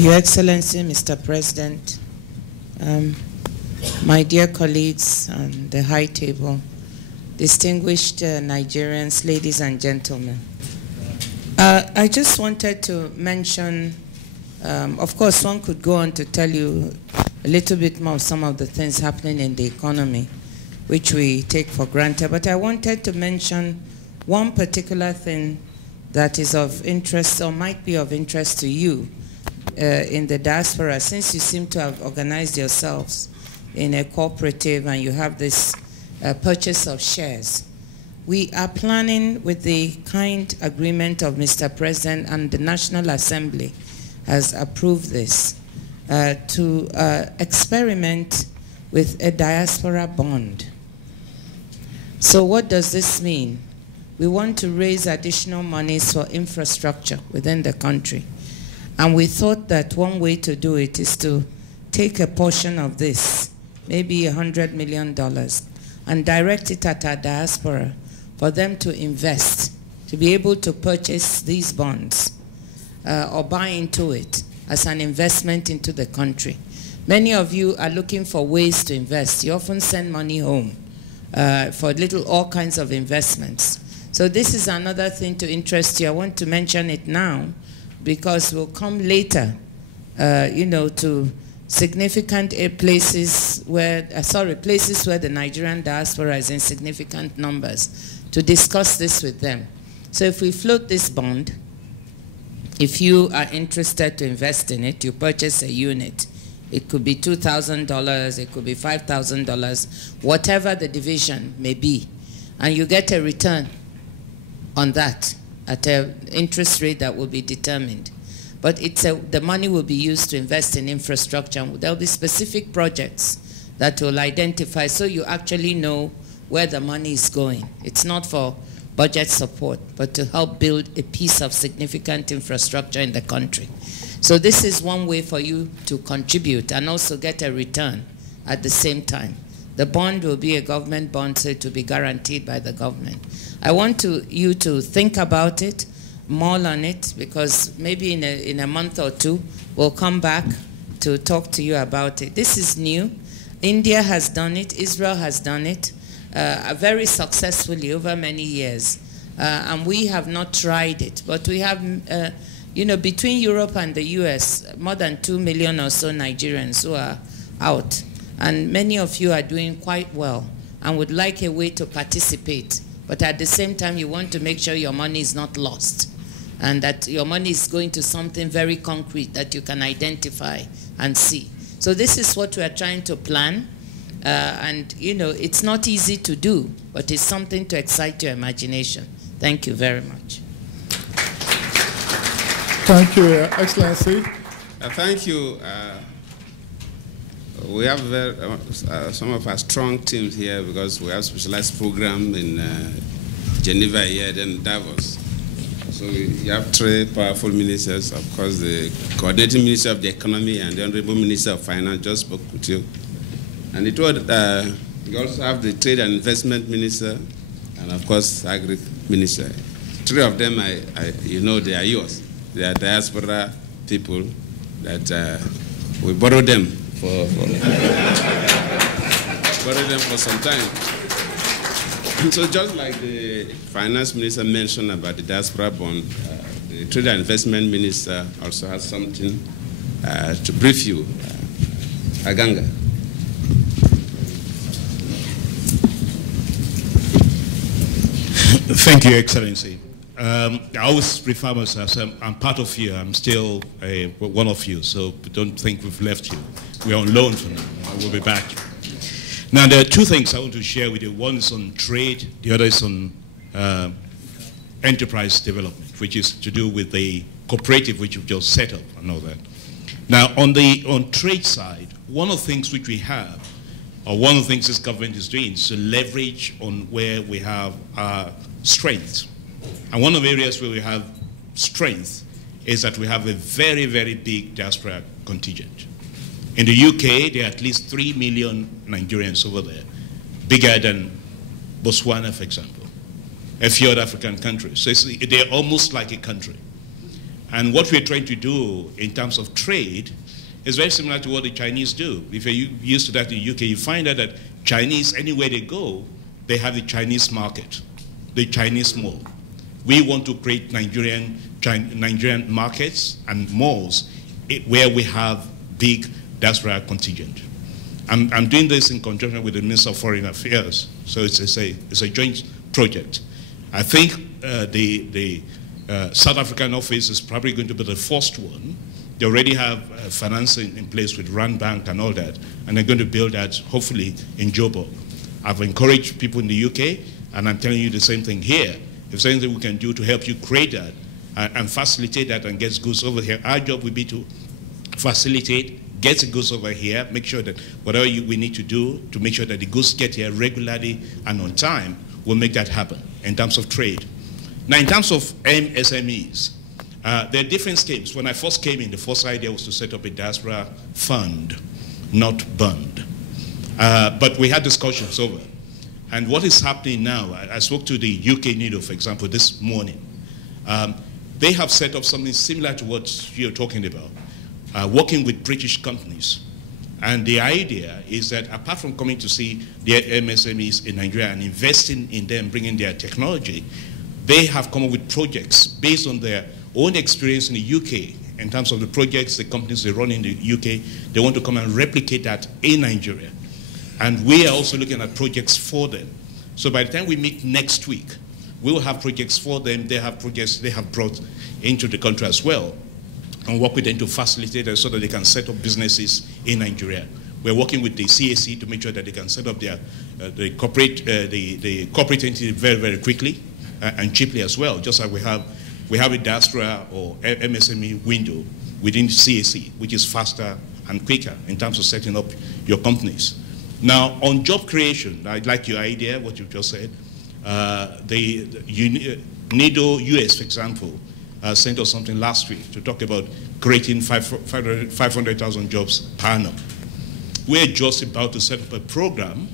Your Excellency, Mr. President, my dear colleagues on the high table, distinguished Nigerians, ladies and gentlemen. I just wanted to mention, of course, one could go on to tell you a little bit more of some of the things happening in the economy, which we take for granted, but I wanted to mention one particular thing that is of interest or might be of interest to you in the diaspora, since you seem to have organized yourselves in a cooperative and you have this purchase of shares. We are planning, with the kind agreement of Mr. President, and the National Assembly has approved this, to experiment with a diaspora bond. So what does this mean? We want to raise additional monies for infrastructure within the country. And we thought that one way to do it is to take a portion of this, maybe $100 million, and direct it at our diaspora for them to invest, to be able to purchase these bonds or buy into it as an investment into the country. Many of you are looking for ways to invest. You often send money home for all kinds of investments. So this is another thing to interest you. I want to mention it now because we'll come later, to significant places where, places where the Nigerian diaspora is in significant numbers, to discuss this with them. So if we float this bond, if you are interested to invest in it, you purchase a unit. It could be $2,000, it could be $5,000, whatever the division may be. And you get a return on that at an interest rate that will be determined. But the money will be used to invest in infrastructure. There will be specific projects that will identify, so you actually know where the money is going. It's not for budget support, but to help build a piece of significant infrastructure in the country. So this is one way for you to contribute and also get a return at the same time. The bond will be a government bond, so it will be guaranteed by the government. I want you to think about it, mull on it, because maybe in a month or two, we'll come back to talk to you about it. This is new. India has done it. Israel has done it very successfully over many years. And we have not tried it. But we have, between Europe and the US, more than 2 million or so Nigerians who are out. And many of you are doing quite well and would like a way to participate. But at the same time, you want to make sure your money is not lost and that your money is going to something very concrete that you can identify and see. So this is what we are trying to plan. And, it's not easy to do, but it's something to excite your imagination. Thank you very much. Thank you, Excellency. Thank you. We have some of our strong teams here because we have specialized program in Geneva here, then Davos. So you have three powerful ministers, of course, the coordinating minister of the economy and the honorable minister of finance just spoke with you. And it was, you also have the trade and investment minister and, of course, agri minister. Three of them, they are yours. They are diaspora people that we borrow them for some time. So just like the finance minister mentioned about the diaspora bond, the trade and investment minister also has something to brief you. Aganga. Thank you, Excellency. I always refer myself as I'm part of you. I'm still one of you, so don't think we've left you. We're on loan for now. We'll be back. Now, there are two things I want to share with you. One is on trade. The other is on enterprise development, which is to do with the cooperative which you've just set up and all that. Now, on trade side, one of the things which we have, or one of the things this government is doing, is to leverage on where we have strengths. And one of the areas where we have strength is that we have a very, very big diaspora contingent. In the UK, there are at least 3 million Nigerians over there, bigger than Botswana, for example, a few other African countries. So they're almost like a country. And what we're trying to do in terms of trade is very similar to what the Chinese do. If you're used to that in the UK, you find out that Chinese, anywhere they go, they have the Chinese market, the Chinese mall. We want to create Nigerian markets and malls where we have big diaspora contingent. I'm doing this in conjunction with the Minister of Foreign Affairs, so it's a joint project. I think the South African office is probably going to be the first one. They already have financing in place with Rand Bank and all that, and they're going to build that hopefully in Joburg. I've encouraged people in the UK, and I'm telling you the same thing here. If there's anything we can do to help you create that and facilitate that and get goods over here, our job will be to facilitate, get the goods over here, make sure that whatever we need to do to make sure that the goods get here regularly and on time, we'll make that happen in terms of trade. Now, in terms of MSMEs, there are different schemes. When I first came in, the first idea was to set up a diaspora fund, not bond. But we had discussions over. And what is happening now, I spoke to the UK NIDO, for example, this morning. They have set up something similar to what you're talking about, working with British companies. And the idea is that apart from coming to see their MSMEs in Nigeria and investing in them, bringing their technology, they have come up with projects based on their own experience in the UK in terms of the projects, the companies they run in the UK. They want to come and replicate that in Nigeria. And we are also looking at projects for them. So by the time we meet next week, we will have projects for them. They have projects they have brought into the country as well, and work with them to facilitate it so that they can set up businesses in Nigeria. We're working with the CAC to make sure that they can set up their the corporate entity very, very quickly and cheaply as well, just like we have a diaspora or MSME window within the CAC, which is faster and quicker in terms of setting up your companies. Now, on job creation, I like your idea, what you just said. The NIDO US, for example, sent us something last week to talk about creating 500,000 jobs per annum. We're just about to set up a program,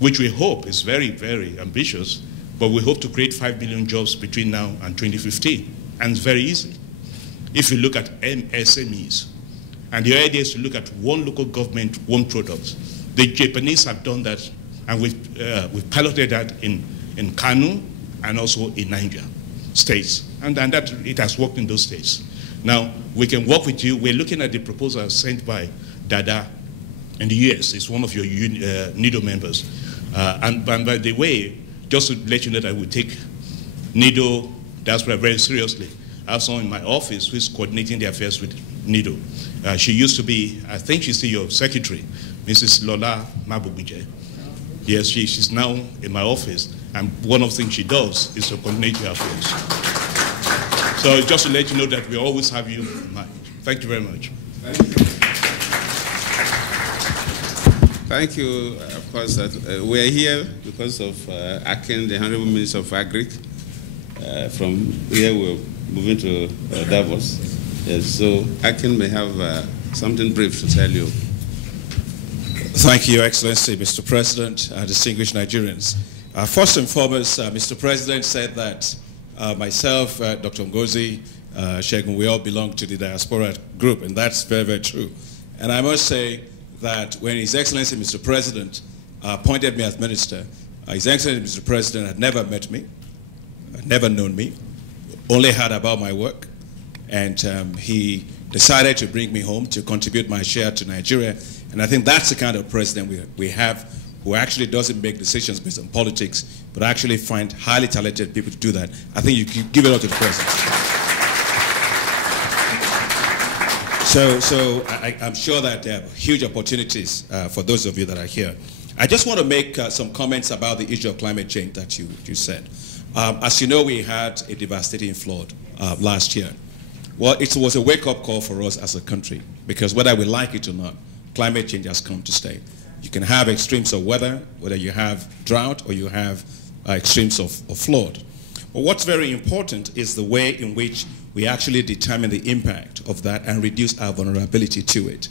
which we hope is very, very ambitious, but we hope to create 5 million jobs between now and 2015. And it's very easy. If you look at MSMEs, and the idea is to look at one local government, one product. The Japanese have done that, and we've piloted that in Kano and also in Niger states, and that it has worked in those states. Now, we can work with you. We're looking at the proposal sent by Dada in the US. It's one of your NIDO members. And by the way, just to let you know that we take NIDO diaspora very seriously. I have someone in my office who is coordinating the affairs with NIDO. She used to be, I think she's still your secretary, Mrs. Lola Mabubije. Yes, she's now in my office, and one of the things she does is to coordinate the affairs. So just to let you know that we always have you in mind. Thank you very much. Thank you. Of course, we're here because of Akin, the Honorable Minister of Agric. From here, we're moving to Davos. Yes, so Akin may have something brief to tell you. Thank you, Your Excellency, Mr. President, distinguished Nigerians. First and foremost, Mr. President said that myself, Dr. Ngozi, Shegun, we all belong to the diaspora group, and that's very, very true. And I must say that when His Excellency, Mr. President, appointed me as minister, His Excellency, Mr. President, had never met me, had never known me, only heard about my work, and he decided to bring me home to contribute my share to Nigeria. And I think that's the kind of president we have, who actually doesn't make decisions based on politics, but actually find highly talented people to do that. I think you can give it up to the president. So I'm sure that there are huge opportunities for those of you that are here. I just want to make some comments about the issue of climate change that you said. As you know, we had a devastating flood last year. Well, it was a wake-up call for us as a country, because whether we like it or not, climate change has come to stay. You can have extremes of weather, whether you have drought or you have extremes of flood. But what's very important is the way in which we actually determine the impact of that and reduce our vulnerability to it.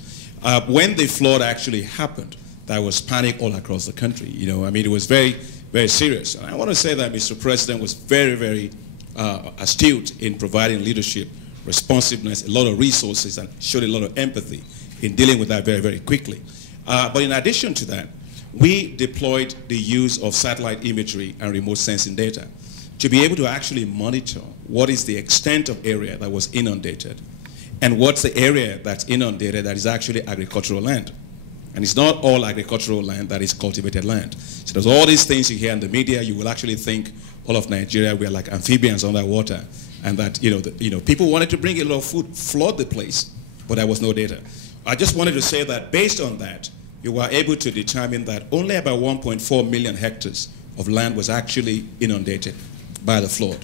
When the flood actually happened, there was panic all across the country. You know, I mean, it was very, very serious. And I want to say that Mr. President was very, very astute in providing leadership responsiveness, a lot of resources, and showed a lot of empathy in dealing with that very, very quickly. But in addition to that, we deployed the use of satellite imagery and remote sensing data to be able to actually monitor what is the extent of area that was inundated and what's the area that's inundated that is actually agricultural land. And it's not all agricultural land that is cultivated land. So there's all these things you hear in the media. You will actually think all of Nigeria, we are like amphibians underwater, and that people wanted to bring a lot of food, flood the place, but there was no data. I just wanted to say that based on that, you were able to determine that only about 1.4 million hectares of land was actually inundated by the flood.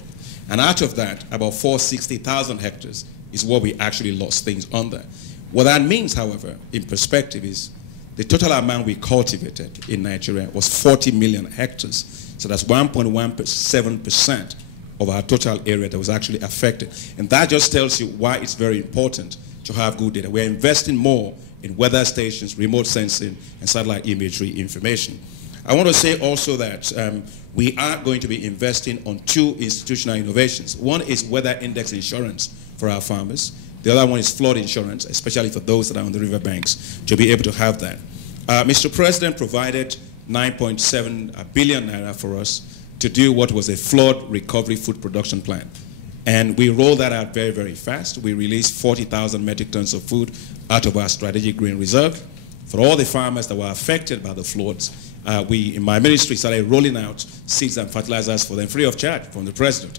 And out of that, about 460,000 hectares is what we actually lost things under. What that means, however, in perspective is the total amount we cultivated in Nigeria was 40 million hectares. So that's 1.17% of our total area that was actually affected. And that just tells you why it's very important to have good data. We're investing more in weather stations, remote sensing, and satellite imagery information. I want to say also that we are going to be investing on 2 institutional innovations. One is weather index insurance for our farmers. The other one is flood insurance, especially for those that are on the riverbanks, to be able to have that. Mr. President provided 9.7 billion naira for us to do what was a flood recovery food production plan. And we rolled that out very, very fast. We released 40,000 metric tons of food out of our strategic grain reserve. For all the farmers that were affected by the floods, we, in my ministry, started rolling out seeds and fertilizers for them free of charge from the president.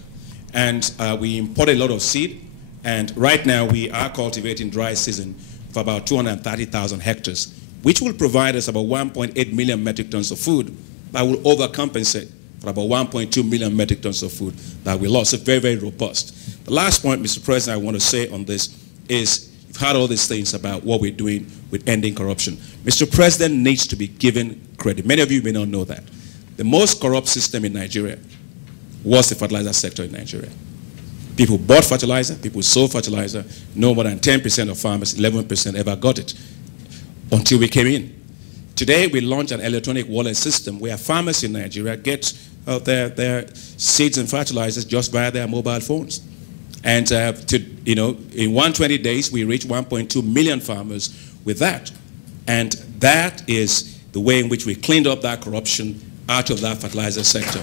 And we imported a lot of seed. And right now, we are cultivating dry season for about 230,000 hectares, which will provide us about 1.8 million metric tons of food that will overcompensate for about 1.2 million metric tons of food that we lost. So very, very robust. The last point, Mr. President, I want to say on this is you've heard all these things about what we're doing with ending corruption. Mr. President needs to be given credit. Many of you may not know that. The most corrupt system in Nigeria was the fertilizer sector in Nigeria. People bought fertilizer, people sold fertilizer. No more than 10% of farmers, 11% ever got it until we came in. Today, we launched an electronic wallet system where farmers in Nigeria get their seeds and fertilizers just via their mobile phones. And in 120 days, we reached 1.2 million farmers with that. And that is the way in which we cleaned up that corruption out of that fertilizer sector.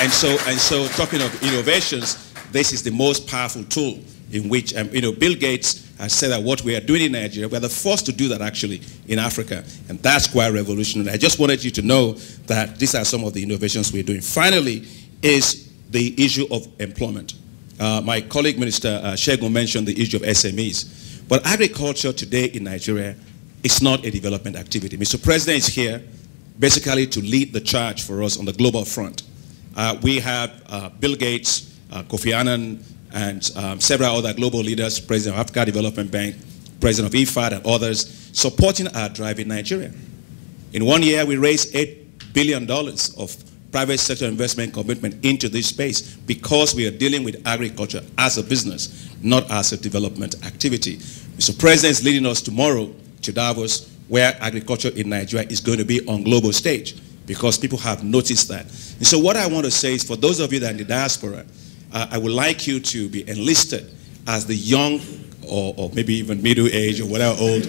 And so talking of innovations, this is the most powerful tool in which, Bill Gates has said that what we are doing in Nigeria, we're the first to do that actually in Africa, and that's quite revolutionary. I just wanted you to know that these are some of the innovations we're doing. Finally is the issue of employment. My colleague, Minister Shegun, mentioned the issue of SMEs. But agriculture today in Nigeria is not a development activity. Mr. President is here basically to lead the charge for us on the global front. We have Bill Gates, Kofi Annan, and several other global leaders, President of Africa Development Bank, President of IFAD, and others, supporting our drive in Nigeria. In 1 year, we raised $8 billion of private sector investment commitment into this space because we are dealing with agriculture as a business, not as a development activity. Mr. President is leading us tomorrow to Davos, where agriculture in Nigeria is going to be on global stage, because people have noticed that. And so what I want to say is, for those of you that are in the diaspora, I would like you to be enlisted as the young or maybe even middle age or whatever old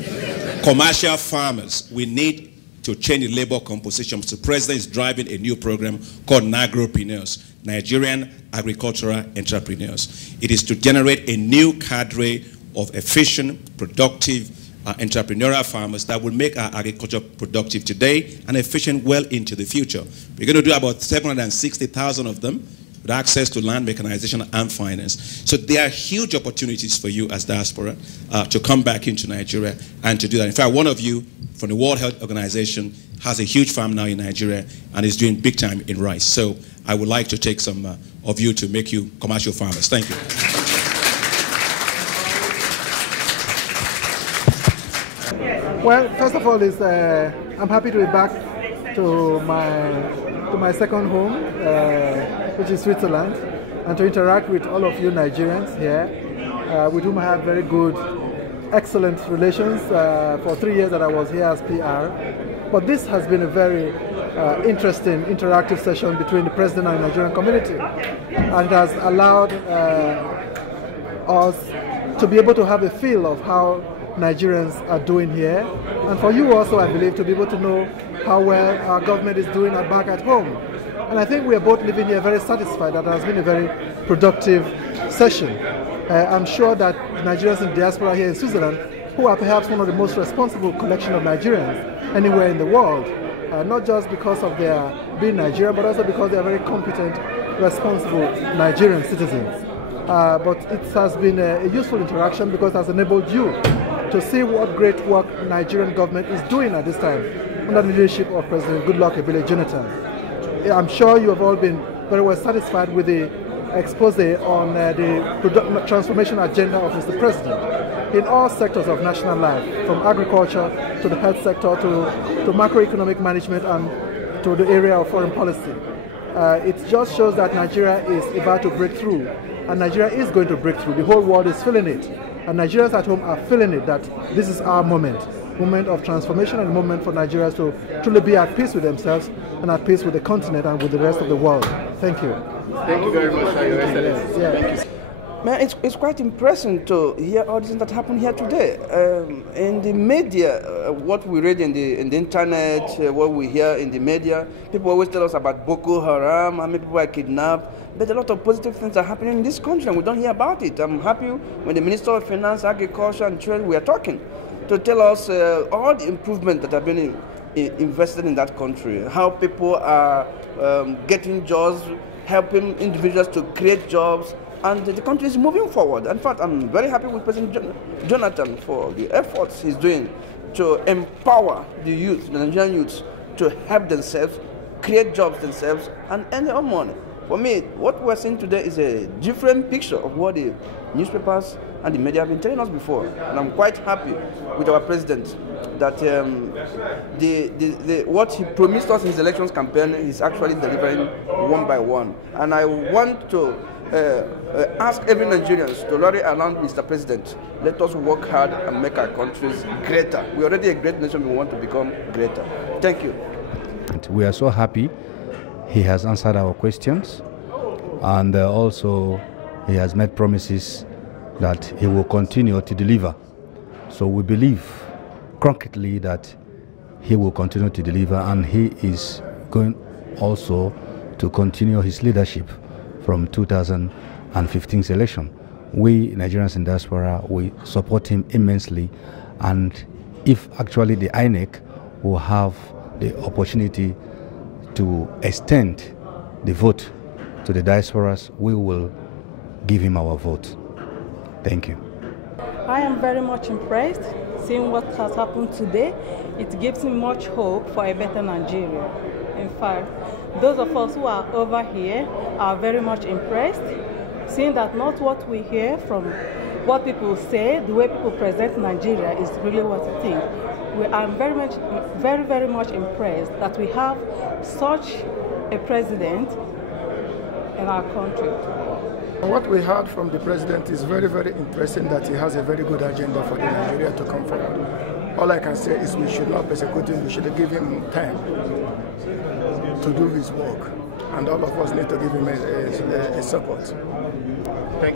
commercial farmers. We need to change the labor composition. So the president is driving a new program called Nagropreneurs, Nigerian Agricultural Entrepreneurs. It is to generate a new cadre of efficient, productive, entrepreneurial farmers that will make our agriculture productive today and efficient well into the future. We're going to do about 760,000 of them with access to land mechanization and finance. So there are huge opportunities for you as diaspora to come back into Nigeria and to do that. In fact, one of you from the World Health Organization has a huge farm now in Nigeria and is doing big time in rice. So I would like to take some of you to make you commercial farmers. Thank you. Well, first of all, I'm happy to be back to my second home, which is Switzerland, and to interact with all of you Nigerians here, with whom I have very good, excellent relations for 3 years that I was here as PR. But this has been a very interesting, interactive session between the President and the Nigerian community. And it has allowed us to be able to have a feel of how Nigerians are doing here. And for you also, I believe, to be able to know how well our government is doing back at home. And I think we are both living here very satisfied that it has been a very productive session. I'm sure that Nigerians in diaspora here in Switzerland, who are perhaps one of the most responsible collection of Nigerians anywhere in the world, not just because of their being Nigerian, but also because they are very competent, responsible Nigerian citizens. But it has been a useful interaction because it has enabled you to see what great work the Nigerian government is doing at this time under the leadership of President Goodluck Jonathan. I'm sure you have all been very well satisfied with the expose on the transformation agenda of Mr. President in all sectors of national life, from agriculture to the health sector to macroeconomic management and to the area of foreign policy. It just shows that Nigeria is about to break through, and Nigeria is going to break through. The whole world is feeling it, and Nigerians at home are feeling it, that this is our moment of transformation and a moment for Nigerians to truly be at peace with themselves and at peace with the continent and with the rest of the world. Thank you. Thank you very much, Your Excellency. Yeah. Thank you. Man, it's quite impressive to hear all this that happened here today. In the media, what we read in the internet, what we hear in the media, people always tell us about Boko Haram, how many people are kidnapped. But a lot of positive things are happening in this country and we don't hear about it. I'm happy when the Minister of Finance, Agriculture and Trade, we are talking to tell us all the improvements that have been invested in that country, how people are getting jobs, helping individuals to create jobs, and the country is moving forward. In fact, I'm very happy with President Jonathan for the efforts he's doing to empower the youth, the Nigerian youth, to help themselves, create jobs themselves, and earn their own money. For me, what we're seeing today is a different picture of what the newspapers and the media have been telling us before. And I'm quite happy with our president that what he promised us in his elections campaign is actually delivering one by one. And I want to ask every Nigerian to rally around Mr. President. Let us work hard and make our countries greater. We're already a great nation. We want to become greater. Thank you. We are so happy he has answered our questions, and also he has made promises that he will continue to deliver. So we believe concretely that he will continue to deliver, and he is going also to continue his leadership from 2015's election. We Nigerians in diaspora, we support him immensely, and if actually the INEC will have the opportunity to extend the vote to the diasporas, we will give him our vote. Thank you. I am very much impressed seeing what has happened today. It gives me much hope for a better Nigeria. In fact, those of us who are over here are very much impressed, seeing that not what we hear from what people say, the way people present Nigeria is really what it is. I'm very much impressed that we have such a president in our country. What we heard from the president is very, very impressive, that he has a very good agenda for the Nigeria to come forward. All I can say is we should not persecute him, we should give him time to do his work. And all of us need to give him a support. Thank you.